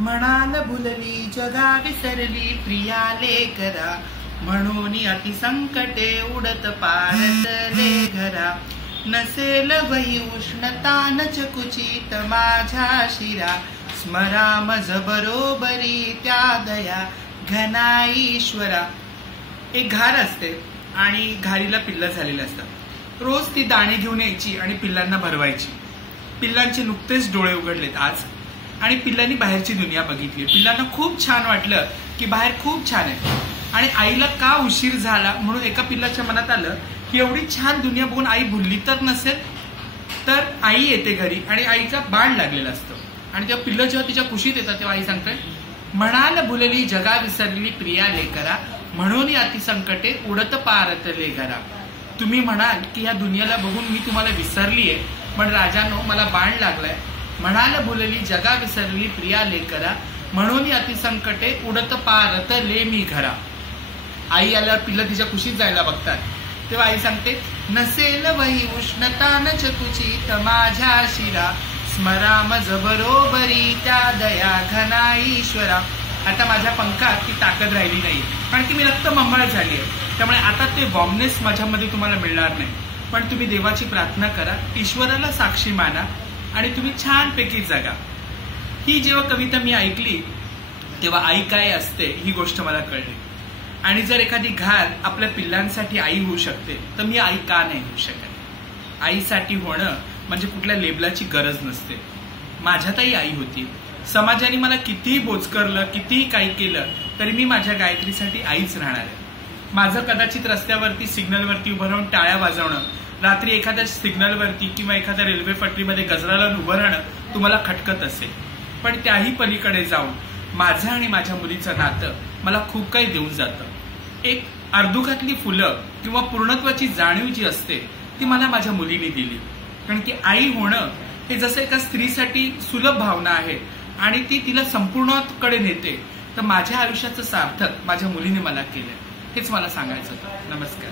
म्हणाल भुलली जगा विसरली प्रिया लेकरा, म्हणून अति संकटे उडत पारतले घरा. नसेल वही उष्णता न चकुचित माझ्या शिरा, स्मरा मज बरोबरी त्या दया घना ईश्वरा. एक घार असते आणि घारीला पिल्लं झालेली असतात. रोज ती दाणे घेऊन यायची आणि पिल्लांना भरवायची. पिल्लांचे नुकतेच डोळे उघडलेत आज आणि पिल्लांनी बाहेरची दुनिया बघितली. पिल्लांना खूप छान वाटलं की बाहेर खूप छान आहे. आणि आईला का उशीर झाला म्हणून एका पिल्लाच्या मनात आलं की एवढी छान दुनिया बघून आई भुलली तर नसेल. तर आई येते घरी आणि आईचा बाण लागलेला असतो आणि तेव्हा पिल्लं जेव्हा तिच्या कुशीत येतात तेव्हा आई सांगते, म्हणाल भुलली जगा विसरली प्रिया लेकरा, म्हणून अति संकटे उडत पारतले घरा. तुम्ही म्हणाल की या दुनियाला बघून मी तुम्हाला विसरलीये, पण राजानो मला बाण लागलाय. म्हणाल भुलली जगा विसरली प्रिया लेकरा, म्हणून अति संकटे उडत पारतले मी घरा. आई आल्यावर पिल्लं तिच्या कुशीत जायला बघतात तेव्हा आई सांगते, नसेल वही उष्णता न चकुचित माझ्या शिरा, स्मरा मज बरोबरी त्या दया घना ईश्वरा. आता माझ्या पंखात ती ताकद राहिली नाही कारण की मी रक्त मंमळ झाली आहे. त्यामुळे आता ते वॉर्मनेस माझ्यामध्ये तुम्हाला मिळणार नाही. पण तुम्ही देवाची प्रार्थना करा, ईश्वराला साक्षी माना आणि तुम्ही छानपैकी जगा. ही जेव्हा कविता मी ऐकली तेव्हा आई काय असते ही गोष्ट मला कळली. आणि जर एखादी घार आपल्या पिल्लांसाठी आई होऊ शकते तर मी आई का नाही होऊ शकत. आईसाठी होणं म्हणजे कुठल्या लेबलाची गरज नसते. माझ्यातही आई होती. समाजाने मला कितीही बोचकरलं, कितीही काही केलं तरी मी माझ्या गायत्रीसाठी आईच राहणार आहे. माझं कदाचित रस्त्यावरती सिग्नलवरती उभं राहून टाळ्या वाजवणं, रात्री एखाद्या सिग्नलवरती किंवा एखाद्या रेल्वे पटरीमध्ये गजरा लावून उभं राहणं तुम्हाला खटकत असेल. पण त्याही पलीकडे जाऊन माझं आणि माझ्या मुलीचं नातं मला खूप काही देऊन जातं. एक अर्धुघातली फुलं किंवा पूर्णत्वाची जाणीव जी असते ती मला माझ्या मुलीने दिली. कारण की आई होणं हे जसं एका स्त्रीसाठी सुलभ भावना आहे आणि ती तिला संपूर्णकडे नेते. तर माझ्या आयुष्याचं सार्थक माझ्या मुलीने मला केलंय हेच मला सांगायचं होतं. नमस्कार.